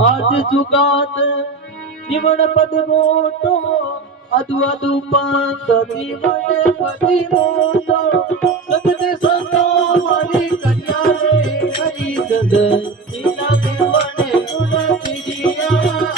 આજ જુગાત નિમણ પદ મોટો અધુ અધુ પાંત નિમણ પદ મોટો જગત સંતો મારી કન્યા રે હરિચંદ નીલા નિમણ ગુણ પીડિયા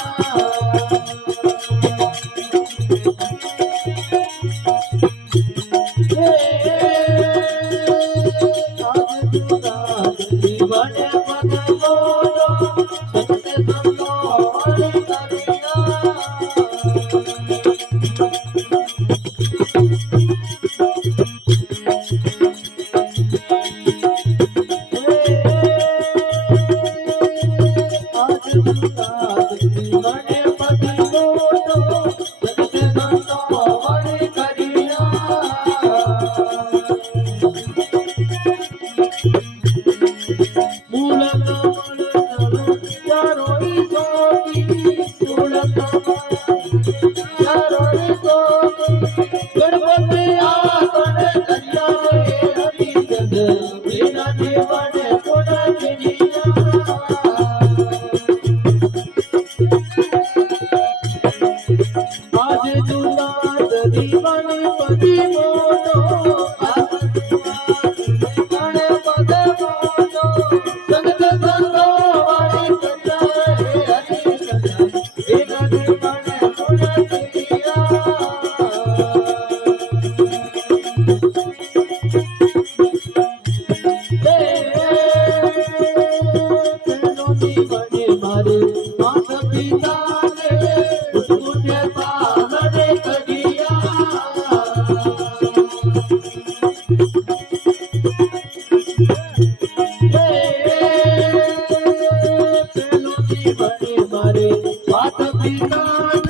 મારે માતા પિતા